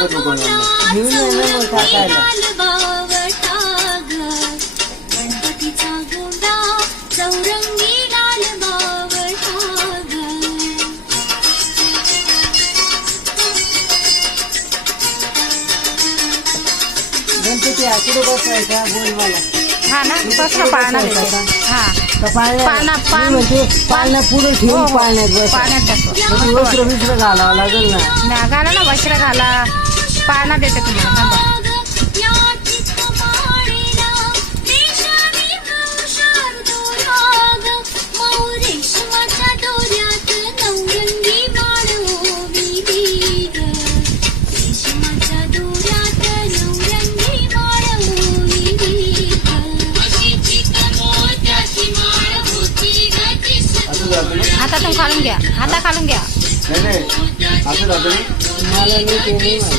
टाकत दुकानाला घेऊन ये ना मग टाकायला. गणपतीचा गोंडा चौरंगी लाल बावटा ग. गणपती आकडे बसवायचा गोलवाला. हा ना कसला पाळणा देते. हा म्हणजे पाळण्यात पुढे ठेवून पाळण्यात बस. पाण्यात बसवा. वस्त्र विस्त्र घालावं लागेल ना. घाला ना वस्त्र घाला. पाळणा देते तुम्हाला. थांबा. हातातून खालून घ्या. हाता खालून घ्या. नाही असं जातं मला नाही ते नाही माहिती.